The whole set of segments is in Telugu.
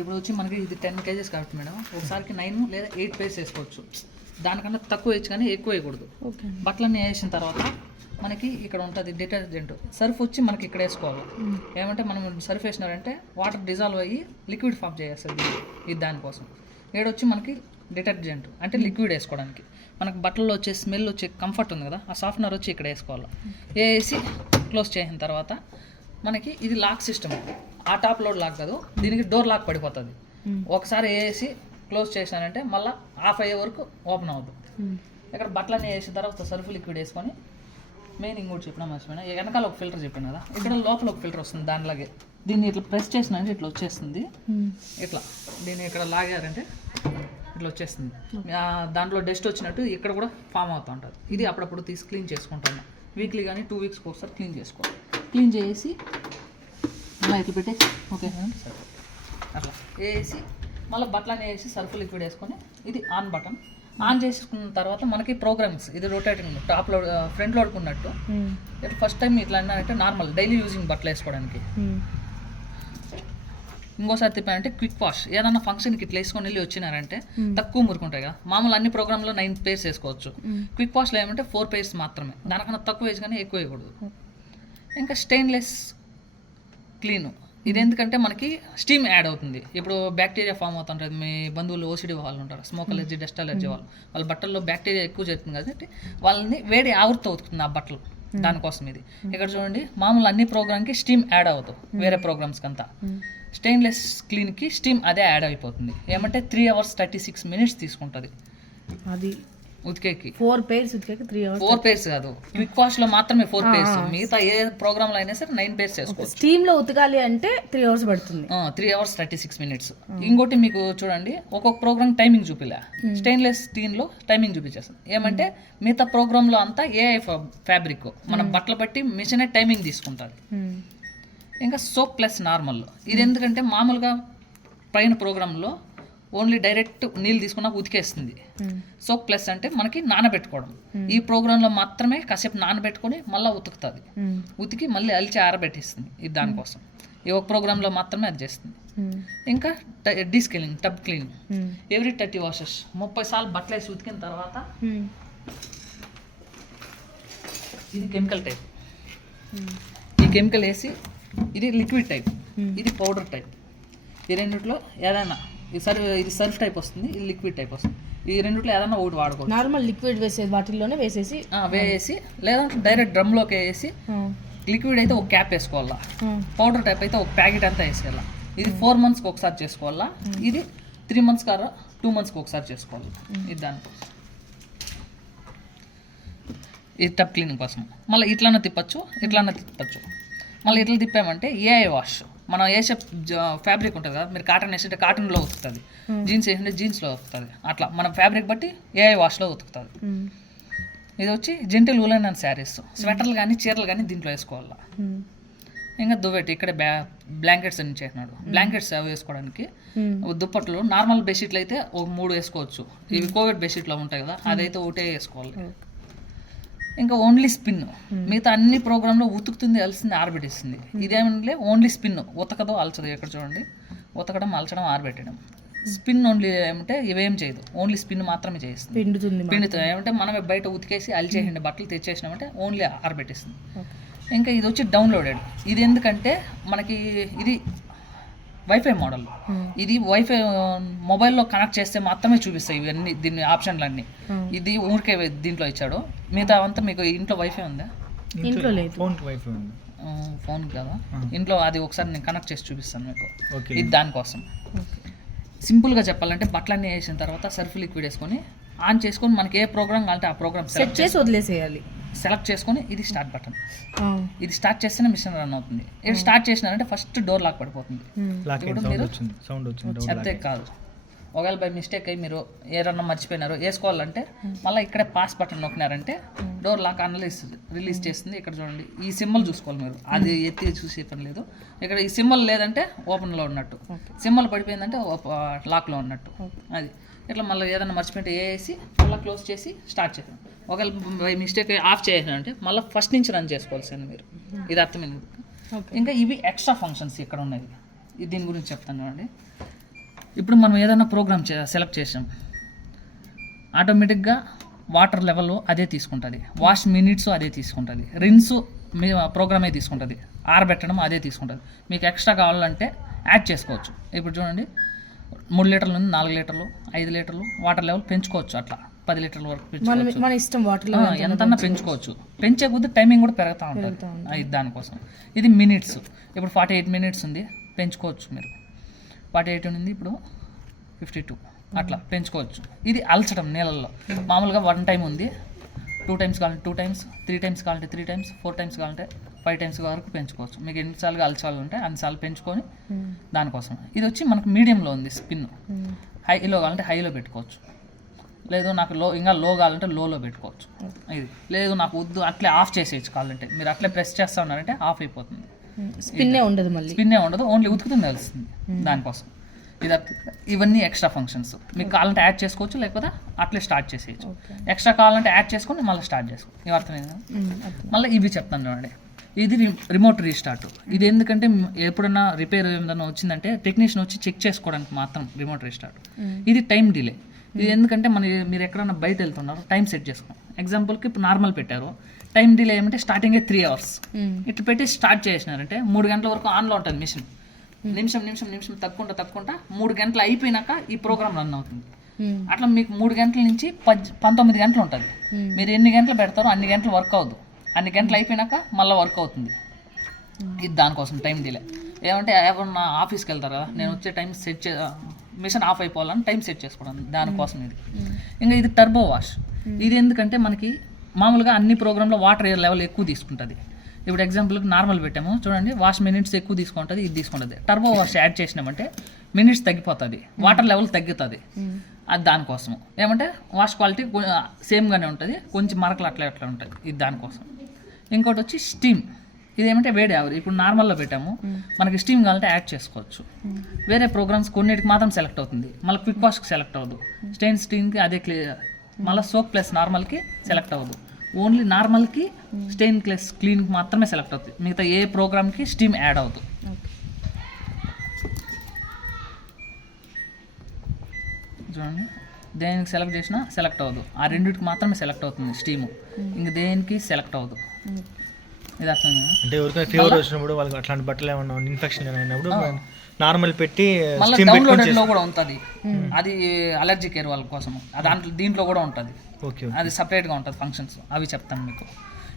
ఇప్పుడు వచ్చి మనకి ఇది 10 kgs కాబట్టి మేడం ఒకసారికి 9 లేదా 8 పేర్స్ వేసుకోవచ్చు. దానికన్నా తక్కువ వేయచ్చు కానీ ఎక్కువ వేయకూడదు. బట్టలన్నీ వేసిన తర్వాత మనకి ఇక్కడ ఉంటుంది డిటర్జెంట్. సర్ఫ్ వచ్చి మనకి ఇక్కడ వేసుకోవాలి. ఏమంటే మనం సర్ఫ్ వేసినారంటే వాటర్ డిజాల్వ్ అయ్యి లిక్విడ్ ఫామ్ చేస్తుంది. ఇది దానికోసం. ఏడొచ్చి మనకి డిటర్జెంట్ అంటే లిక్విడ్ వేసుకోవడానికి. మనకు బట్టల్లో వచ్చే స్మెల్ వచ్చే కంఫర్ట్ ఉంది కదా, ఆ సాఫ్ట్నర్ వచ్చి ఇక్కడ వేసుకోవాలి. వేసి క్లోజ్ చేసిన తర్వాత మనకి ఇది లాక్ సిస్టమ్. ఆ టాప్ లోడ్ లాక్ కాదు, దీనికి డోర్ లాక్ పడిపోతుంది. ఒకసారి వేసి క్లోజ్ చేసినారంటే మళ్ళీ ఆఫ్ అయ్యే వరకు ఓపెన్ అవ్వదు. ఇక్కడ బట్టలన్నీ వేసిన తర్వాత సర్ఫ్ లిక్విడ్ వేసుకొని మెయిన్ ఇంకోటి చెప్పినా మర్చిపోయినా, వెనకాల ఒక ఫిల్టర్ చెప్పాను కదా, ఇక్కడ లోపల ఒక ఫిల్టర్ వస్తుంది. దానిలాగే దీన్ని ఇట్లా ప్రెస్ చేసినారంటే ఇట్లా వచ్చేస్తుంది. ఇట్లా దీన్ని ఇక్కడ లాగారంటే ఇట్లా వచ్చేస్తుంది. దాంట్లో డస్ట్ వచ్చినట్టు ఇక్కడ కూడా ఫామ్ అవుతూ ఉంటుంది. ఇది అప్పుడప్పుడు తీసి క్లీన్ చేసుకుంటాను. వీక్లీ కానీ 2 వీక్స్కి ఒకసారి క్లీన్ చేసుకోవాలి. క్లీన్ చేసి మళ్ళీ ఇట్లా పెట్టేసి ఓకే సరే అట్లా వేసి మళ్ళీ బట్టలన్నీ వేసి సర్ఫ్ లిక్విడ్ వేసుకొని ఇది ఆన్ బటన్ ఆన్ చేసుకున్న తర్వాత మనకి ప్రోగ్రామ్స్ ఇది రొటేటింగ్ టాప్ లోడ్ ఫ్రంట్ లోడ్కున్నట్టు. ఇట్లా ఫస్ట్ టైం ఇట్లా అంటే నార్మల్ డైలీ యూజింగ్ బట్టలు వేసుకోవడానికి. ఇంకోసారి తిప్పానంటే క్విక్ వాష్. ఏదన్నా ఫంక్షన్కి ఇట్లా వేసుకొని వెళ్ళి వచ్చినారంటే తక్కువ మురుకుంటాయి కదా. మామూలు అన్ని ప్రోగ్రాంలో 9 పేర్స్ వేసుకోవచ్చు. క్విక్ వాష్లో ఏమంటే 4 పేర్స్ మాత్రమే. దానికన్నా తక్కువ వేసి కానీ ఎక్కువ వేయకూడదు. ఇంకా స్టెయిన్లెస్ క్లీను. ఇది ఎందుకంటే మనకి స్టీమ్ యాడ్ అవుతుంది. ఇప్పుడు బ్యాక్టీరియా ఫామ్ అవుతుంటుంది. మీ బంధువులు ఓసిడి వాళ్ళు ఉంటారు, స్మోక్ అలర్జీ, డస్ట్ అలర్జీ వాళ్ళ బట్టల్లో బ్యాక్టీరియా ఎక్కువ జరుగుతుంది కాబట్టి వాళ్ళని వేడి ఆవిరితో అవుతుంది ఆ బట్టలు. దానికోసం ఇది. ఇక్కడ చూడండి మామూలు అన్ని ప్రోగ్రామ్కి స్టీమ్ యాడ్ అవుతుంది. వేరే ప్రోగ్రామ్స్కి అంతా స్టెయిన్లెస్ క్లీన్కి స్టీమ్ అదే యాడ్ అయిపోతుంది. ఏమంటే 3 hours 36 minutes తీసుకుంటుంది అది ఉతికేకి. 4 pairs ఉతికేకి 3 hours. 4 pairs కాదు, క్విక్ వాష్ లో మాత్రమే 4 pairs. మిగతా ఏ ప్రోగ్రామ్ లో అయినా సరే 9 pairs చేసుకోవచ్చు. స్టీమ్ లో ఉతకాలి అంటే 3 hours పడుతుంది. 3 hours 36 minutes. ఇంకోటి మీకు చూడండి, ఒక్కొక్క ప్రోగ్రామ్ టైమింగ్ చూపిలే. స్టెయిన్లెస్ స్టీల్ లో టైమింగ్ చూపించేస్తుంది. ఏమంటే మిగతా ప్రోగ్రామ్ లో అంతా ఏఐ ఫ్యాబ్రిక్, మనం బట్టలు బట్టి మిషన్ టైమింగ్ తీసుకుంటుంది. ఇంకా సోప్ ప్లస్ నార్మల్. ఇది ఎందుకంటే మామూలుగా పైన ప్రోగ్రాంలో ఓన్లీ డైరెక్ట్ నీళ్ళు తీసుకున్నా ఉతికేస్తుంది. సోప్ ప్లస్ అంటే మనకి నానబెట్టుకోవడం. ఈ ప్రోగ్రాంలో మాత్రమే కాసేపు నానబెట్టుకొని మళ్ళీ ఉతుకుతుంది. ఉతికి మళ్ళీ అలిచి ఆరబెట్టిస్తుంది. ఇది దానికోసం. ఈ ఒక ప్రోగ్రాంలో మాత్రమే అది చేస్తుంది. ఇంకా డీస్కెలింగ్, టబ్ క్లీన్ ఎవ్రీ 30 washes. 30 సార్లు బట్టలు వేసి ఉతికిన తర్వాత ఇది కెమికల్ టైప్. ఈ కెమికల్ వేసి ఇది లిక్విడ్ టైప్, ఇది పౌడర్ టైప్. ఈ రెండిట్లో ఏదైనా ఇది సర్ఫ్ టైప్ వస్తుంది, ఇది లిక్విడ్ టైప్ వస్తుంది. ఈ రెండిట్లో ఏదైనా ఒకటి వాడుకోవచ్చు. నార్మల్ లిక్విడ్ వేసేది వాటిల్లోనే వేసేసి లేదంటే డైరెక్ట్ డ్రమ్లోకి వేసి లిక్విడ్ అయితే ఒక క్యాప్ వేసుకోవాలా, పౌడర్ టైప్ అయితే ఒక ప్యాకెట్ అంతా వేసేయాలా. ఇది 4 monthsకి ఒకసారి చేసుకోవాలా, ఇది 3 months కాదు 2 monthsకి ఒకసారి చేసుకోవాలి. ఇది దానికోసం. ఇది టబ్ క్లీనింగ్ కోసం. మళ్ళీ ఇట్లన్నా తిప్పచ్చు, ఇట్లన్నా తిప్పచ్చు. మళ్ళీ ఇట్లా తిప్పామంటే ఏఐ వాష్. మనం వేసే ఫ్యాబ్రిక్ ఉంటుంది కదా, మీరు కాటన్ వేసింటే కాటన్లో ఉతుకుతుంది, జీన్స్ వేసింటే జీన్స్లో ఉతుకుతుంది. అట్లా మన ఫ్యాబ్రిక్ బట్టి ఏఐ వాష్లో ఉతుకుతుంది. ఇది వచ్చి జెంటిల్ ఉలెన్ అండ్ శారీస్, స్వెటర్లు కానీ చీరలు కానీ దీంట్లో వేసుకోవాలా. ఇంకా దువ్వెట్టి ఇక్కడ బ్లాంకెట్స్ అని చేసినాడు. బ్లాంకెట్స్ అవి వేసుకోవడానికి. దుప్పట్లు నార్మల్ బెడ్షీట్లు అయితే ఒక 3 వేసుకోవచ్చు. ఇవి కోవిడ్ బెడ్షీట్లో ఉంటాయి కదా, అదైతే ఒకటే వేసుకోవాలి. ఇంకా ఓన్లీ స్పిన్. మిగతా అన్ని ప్రోగ్రాంలో ఉతుకుతుంది, అలసింది, ఆరబెట్టిస్తుంది. ఇదేమంటే ఓన్లీ స్పిన్, ఉతకదో అలచదు. ఎక్కడ చూడండి, ఉతకడం, అలచడం, ఆరబెట్టడం. స్పిన్ ఓన్లీ ఏమంటే ఇవేం చేయదు, ఓన్లీ స్పిన్ మాత్రమే చేస్తుంది. పిండుతుంది. ఏమంటే మనమే బయట ఉతికేసి అలిచేయండి బట్టలు తెచ్చేసినామంటే ఓన్లీ ఆరబెట్టిస్తుంది. ఇంకా ఇది వచ్చి డౌన్లోడెడ్. ఇది ఎందుకంటే మనకి ఇది వైఫై మోడల్. ఇది వైఫై మొబైల్లో కనెక్ట్ చేస్తే మాత్రమే చూపిస్తాయి ఇవన్నీ, దీన్ని ఆప్షన్లన్నీ. ఇది ఊరికే దీంట్లో ఇచ్చాడు. మిగతా అంతా మీకు ఇంట్లో వైఫై ఉందా? ఇంట్లో లేదు, ఫోన్ కదా. ఇంట్లో అది ఒకసారి నేను కనెక్ట్ చేసి చూపిస్తాను మీకు. ఇది దానికోసం. సింపుల్గా చెప్పాలంటే బట్టలన్నీ వేసిన తర్వాత సర్ఫ్ లిక్విడ్ వేసుకొని ఆన్ చేసుకొని మనకి ఏ ప్రోగ్రామ్ కావాలంటే ఆ ప్రోగ్రామ్ సెలెక్ట్ చేసి వదిలేసేయాలి. సెలెక్ట్ చేసుకొని ఇది స్టార్ట్ బటన్. ఇది స్టార్ట్ చేస్తేనే మిషన్ రన్ అవుతుంది. ఇది స్టార్ట్ చేసినారంటే ఫస్ట్ డోర్ లాక్ పడిపోతుంది. ఇప్పుడు మీరు అంతే కాదు, ఒకవేళ బై మిస్టేక్ అయ్యి మీరు ఏరన్నా మర్చిపోయినారు వేసుకోవాలంటే మళ్ళీ ఇక్కడే పాస్ బటన్ నొక్కినారంటే డోర్ లాక్ రిలీజ్ చేస్తుంది. ఇక్కడ చూడండి, ఈ సింబల్ చూసుకోవాలి మీరు. అది ఎత్తి చూసే పని లేదు. ఇక్కడ ఈ సింబల్ లేదంటే ఓపెన్లో ఉన్నట్టు, సింబల్ పడిపోయిందంటే లాక్లో ఉన్నట్టు. అది ఇట్లా మళ్ళీ ఏదైనా మర్చిపోయింటే వేసి మళ్ళీ క్లోజ్ చేసి స్టార్ట్ చేసాం. ఒకవేళ బై మిస్టేక్ ఆఫ్ చేసినారంటే మళ్ళీ ఫస్ట్ నుంచి రన్ చేసుకోవాల్సింది మీరు. ఇది అర్థమైంది. ఇంకా ఇవి ఎక్స్ట్రా ఫంక్షన్స్ ఇక్కడ ఉన్నాయి. దీని గురించి చెప్తాను చూడండి. ఇప్పుడు మనం ఏదైనా ప్రోగ్రామ్ సెలెక్ట్ చేసాం, ఆటోమేటిక్గా వాటర్ లెవెల్ అదే తీసుకుంటుంది, వాష్ మినిట్స్ అదే తీసుకుంటుంది, రిన్స్ మీ ప్రోగ్రామే తీసుకుంటుంది, ఆరబెట్టడం అదే తీసుకుంటుంది. మీకు ఎక్స్ట్రా కావాలంటే యాడ్ చేసుకోవచ్చు. ఇప్పుడు చూడండి 3 లీటర్ల నుండి 4 లీటర్లు 5 లీటర్లు వాటర్ లెవెల్ పెంచుకోవచ్చు. అట్లా 10 లీటర్ల వరకు పెంచుకోవచ్చు. మన ఇష్టం వాటర్లో ఎంతన్నా పెంచుకోవచ్చు. పెంచే కొద్ది టైమింగ్ కూడా పెరుగుతూ ఉంటుంది దానికోసం. ఇది మినిట్స్. ఇప్పుడు 48 మినిట్స్ ఉంది, పెంచుకోవచ్చు మీరు. 48 ఉంది, ఇప్పుడు 52 అట్లా పెంచుకోవచ్చు. ఇది అలచడం నీళ్ళల్లో. మామూలుగా 1 టైం ఉంది, 2 టైమ్స్ కావాలంటే 2 టైమ్స్, 3 టైమ్స్ కావాలంటే 3 టైమ్స్, 4 టైమ్స్ కావాలంటే 5 టైమ్స్ వరకు పెంచుకోవచ్చు. మీకు ఎన్నిసార్లుగా అలచాలంటే అన్నిసార్లు పెంచుకొని దానికోసం. ఇది వచ్చి మనకు మీడియంలో ఉంది స్పిన్. హైలో కావాలంటే హైలో పెట్టుకోవచ్చు, లేదు నాకు ఇంకా లో కావాలంటే లోలో పెట్టుకోవచ్చు. ఇది లేదు నాకు వద్దు అట్లే ఆఫ్ చేసేయచ్చు కావాలంటే. మీరు అట్లే ప్రెస్ చేస్తా ఉన్నారంటే ఆఫ్ అయిపోతుంది. స్పిన్నే ఉండదు, మళ్ళీ స్పిన్నే ఉండదు, ఓన్లీ ఉతుకుతుంది తెలుస్తుంది దానికోసం. ఇవన్నీ ఎక్స్ట్రా ఫంక్షన్స్. మీకు కావాలంటే యాడ్ చేసుకోవచ్చు, లేకపోతే అట్లే స్టార్ట్ చేసేయచ్చు. ఎక్స్ట్రా కావాలంటే యాడ్ చేసుకొని మళ్ళీ స్టార్ట్ చేసుకో. ఇవి అర్థమైందా? మళ్ళీ ఇవి చెప్తాను చూడండి. ఇది రిమోట్ రీస్టార్ట్. ఇది ఎందుకంటే ఎప్పుడన్నా రిపేర్ ఏదైనా వచ్చిందంటే టెక్నీషియన్ వచ్చి చెక్ చేసుకోవడానికి మాత్రం రిమోట్ రీస్టార్ట్. ఇది టైం డిలే. ఇది ఎందుకంటే మీరు ఎక్కడన్నా బయట వెళ్తున్నారు, టైం సెట్ చేసుకోండి. ఎగ్జాంపుల్కి ఇప్పుడు నార్మల్ పెట్టారు, టైం డిలే ఏమంటే స్టార్టింగే 3 hours ఇట్లా పెట్టి స్టార్ట్ చేసినారంటే 3 గంటల వరకు ఆన్లో ఉంటుంది మిషన్. నిమిషం తక్కువ 3 గంటలు అయిపోయినాక ఈ ప్రోగ్రామ్ రన్ అవుతుంది. అట్లా మీకు 3 గంటల నుంచి 19 గంటలు ఉంటుంది. మీరు ఎన్ని గంటలు పెడతారో అన్ని గంటలు వర్క్ అవ్వదు, అన్ని గంటలు అయిపోయినాక మళ్ళీ వర్క్ అవుతుంది. ఇది దానికోసం టైం డిలే. ఏమంటే ఎవరన్నా ఆఫీస్కి వెళ్తారు కదా, నేను వచ్చే టైం సెట్ మిషన్ ఆఫ్ అయిపోవాలని టైం సెట్ చేసుకోవడం, దానికోసం ఇది. ఇంకా ఇది టర్బో వాష్. ఇది ఎందుకంటే మనకి మామూలుగా అన్ని ప్రోగ్రాంలో వాటర్ లెవెల్ ఎక్కువ తీసుకుంటుంది. ఇప్పుడు ఎగ్జాంపుల్కి నార్మల్ పెట్టాము చూడండి, వాష్ మినిట్స్ ఎక్కువ తీసుకుంటుంది, ఇది తీసుకుంటుంది. టర్బో వాష్ యాడ్ చేసినామంటే మినిట్స్ తగ్గిపోతుంది, వాటర్ లెవెల్ తగ్గుతుంది. అది దానికోసం. ఏమంటే వాష్ క్వాలిటీ సేమ్గానే ఉంటుంది, కొంచెం మరకలు అట్లా ఉంటుంది. ఇది దానికోసం. ఇంకోటి వచ్చి స్టీమ్. ఇదేమంటే వేడి ఆవిరి. ఇప్పుడు నార్మల్లో పెట్టాము, మనకి స్టీమ్ కావాలంటే యాడ్ చేసుకోవచ్చు. వేరే ప్రోగ్రామ్స్ కొన్నిటికి మాత్రం సెలెక్ట్ అవుతుంది, మళ్ళీ క్విక్ వాష్కి సెలెక్ట్ అవ్వదు. స్టీమ్కి అదే మళ్ళీ సోప్ ప్లస్ నార్మల్కి సెలెక్ట్ అవ్వదు. ఓన్లీ నార్మల్కి స్టెయిన్లెస్ క్లీన్కి మాత్రమే సెలెక్ట్ అవుతుంది. మిగతా ఏ ప్రోగ్రామ్కి స్టీమ్ యాడ్ అవుతుంది. చూడండి, దేనికి సెలెక్ట్ చేసినా సెలెక్ట్ అవ్వదు. ఆ రెండింటికి మాత్రమే సెలెక్ట్ అవుతుంది స్టీము, ఇంక దేనికి సెలెక్ట్ అవ్వదు. ఇది అర్థం కదా? అంటే ఎవరికైనా ఫీవర్ వచ్చినప్పుడు వాళ్ళకి అట్లాంటి బట్టలు ఏమన్నా ఇన్ఫెక్షన్ అయినప్పుడు నార్మల్ పెట్టి మళ్ళీ డౌన్లోడెడ్లో కూడా ఉంటుంది. అది అలర్జీ కేర్ వాళ్ళ కోసం. దీంట్లో కూడా ఉంటుంది, అది సపరేట్గా ఉంటుంది ఫంక్షన్స్. అవి చెప్తాను మీకు.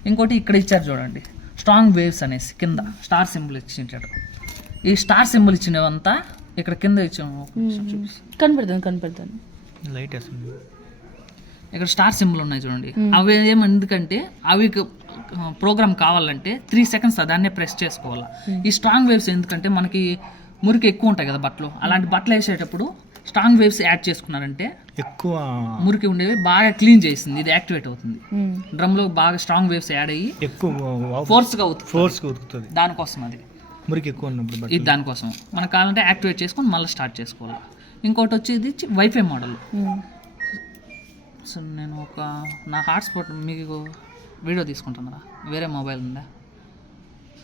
ఇంకోటి ఇక్కడ ఇచ్చారు చూడండి, స్ట్రాంగ్ వేవ్స్ అనేసి కింద స్టార్ సింబల్ ఇచ్చింటాడు. ఈ స్టార్ సింబల్ ఇచ్చినవంతా ఇక్కడ కింద ఇచ్చాము, కనపడుతుంది లైట్ వేస్తుంది. ఇక్కడ స్టార్ సింబల్ ఉన్నాయి చూడండి. అవి ఎందుకంటే అవి ప్రోగ్రామ్ కావాలంటే 3 seconds దాన్నే ప్రెస్ చేసుకోవాలి. ఈ స్ట్రాంగ్ వేవ్స్ ఎందుకంటే మనకి మురికి ఎక్కువ ఉంటాయి కదా బట్టలు, అలాంటి బట్టలు వేసేటప్పుడు స్ట్రాంగ్ వేవ్స్ యాడ్ చేసుకున్నారంటే ఎక్కువ మురికి ఉండేవి బాగా క్లీన్ చేస్తుంది. ఇది యాక్టివేట్ అవుతుంది. డ్రమ్ లో బాగా స్ట్రాంగ్ వేవ్స్ యాడ్ అయ్యి ఎక్కువ ఫోర్స్గా ఉతుకుతుంది. దానికోసం అది మురికి ఎక్కువ ఉన్నప్పుడు ఇది దానికోసం మనకు కావాలంటే యాక్టివేట్ చేసుకొని మళ్ళీ స్టార్ట్ చేసుకోవాలి. ఇంకోటి వచ్చి ఇది వైఫై మోడల్. సో నేను నా హాట్స్పాట్ మీకు వీడియో తీసుకుంటున్నారా, వేరే మొబైల్ ఉందా?